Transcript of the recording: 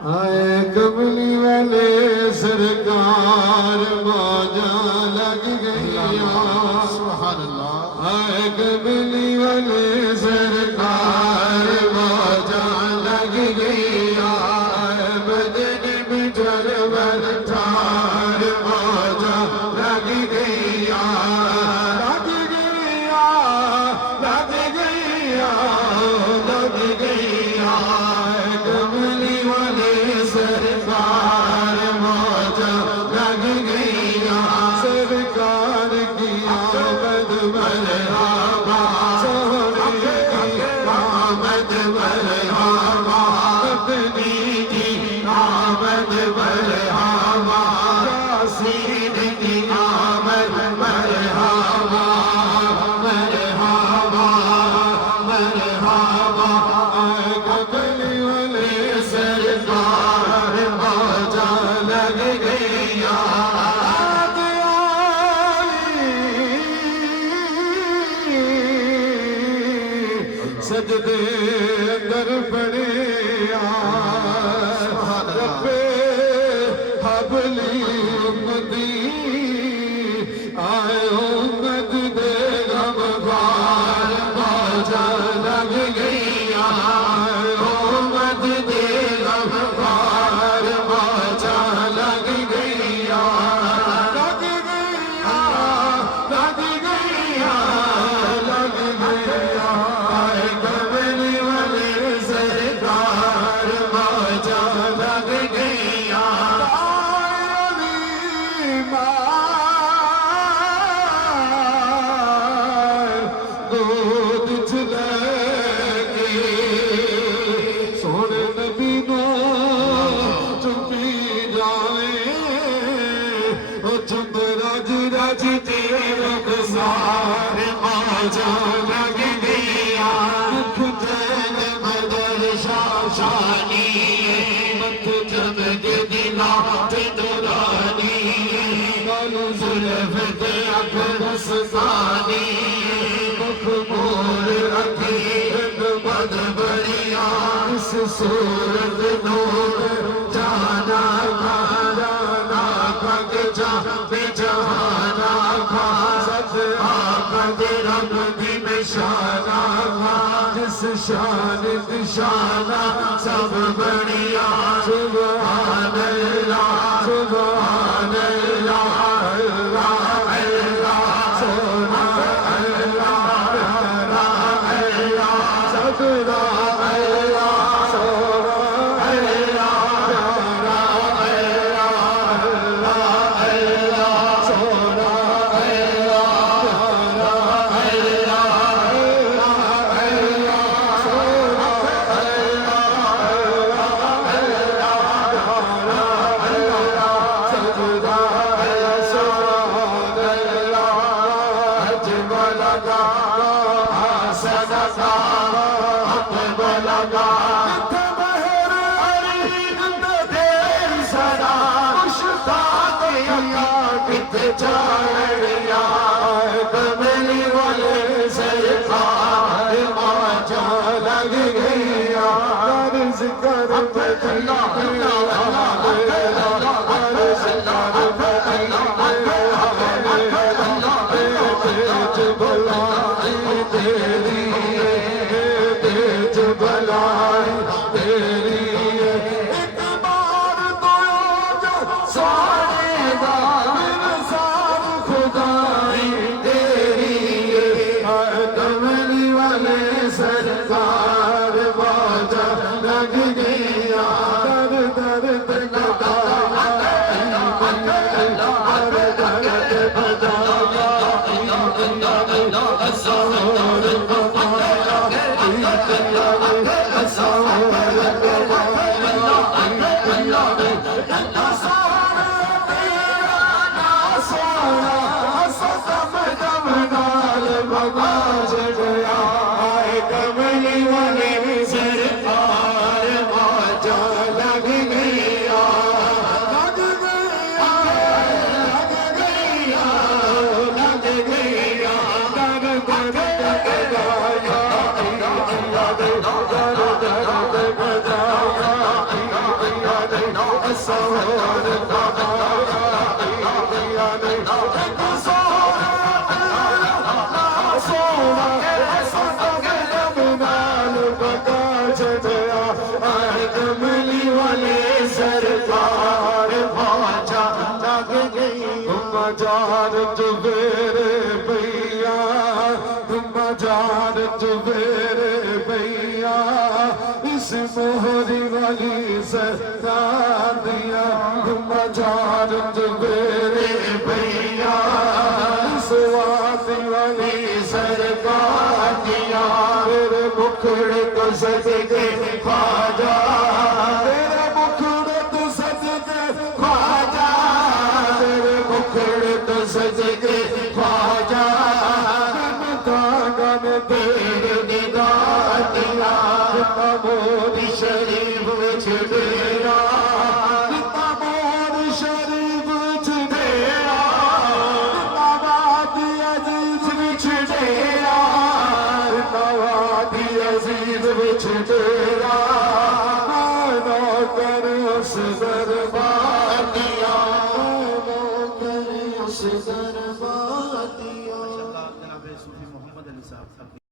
आए कमली वाले सरकार मौजा लग गई। सुभान अल्लाह। आए कमली वाले सरकार मौजा लग गई। आए बदन में जलवर ठार मौजा लग गई। लग गई, लग गई, लग गई। आए कमली वाले सरकार मौजा लग गई। सरकार की आमद मरहबा, सोहरे की आमद मरहबा, अपनी की आमद मरहबा, यासीन की आमद मरहबा, मरहबा, मरहबा। आए कमली वाले सरकार मौजा लग गई। सजदे अंदर पड़े रब्बे हबली उम्मती, आए उम्मत दे गमगार मौजा लग गई। आए उम्मत दे गमगार मौजा लग गई। लग गई, लग गई, लग गई। आए कमली वाले सरकार मौजा लग गई। दूध चलके सोने नबी नो चुपी जाए, चुप राज राज तेरा सार मौजा लग गया। मुख जैन बदर शाशानी, मत चमक दिला ते दुरानी, कालू जुल्फ ते अख मस्तानी, मुख मोर रखी हिंद बद बरिया, इस सूरत नूर जाना खा, जाना खग जा बेजहाना खा, सत आखद रब दी निशाना खा, जिस शान निशाना सब बढ़िया। सुभान अल्लाह, सुभान अल्लाह, अल्लाह अल्लाह, सोना अल्लाह, प्यारा अल्लाह, सगरा अल्लाह, सोना अल्लाह, प्यारा अल्लाह, अल्लाह अल्लाह, सोना अल्लाह, प्यारा अल्लाह, अल्लाह अल्लाह, सोना कमली वाले सरकार मौजा लग गई। अर्ज़ कर तेरी तेज भलाई तेरी, एक बार तो जो सारे दान सार खुदाई तेरी। कमली वाले सरकार मौजा लग गई। दर दर सोहर का दिया ने एक सोना नाल बका छड़या आए कमली वाले सरकार भाजा लग गई मजार चुबेरे भैया मजार चुबेरे भैया इस मोहरी वाली सरकार दिया मजार चुबेरे भैया इस वादी वाली सरकार दिया मेरे मुखड़े को सजके ख्वाजा मेरे मुखड़े तो सजके ख्वाजा मेरे मुखड़े तो सजके ख्वाजा गन तेरे निगाह दिया मोदी शरीफ विच डेरा मोदी शरीफ विच डेरा नवादी अजीज विच डेरा नवादी अजीज विच डेरा नौकर उस दरबार दिया नौकर उस दरबार दिया। जनाब सूफी मोहम्मद अली साहब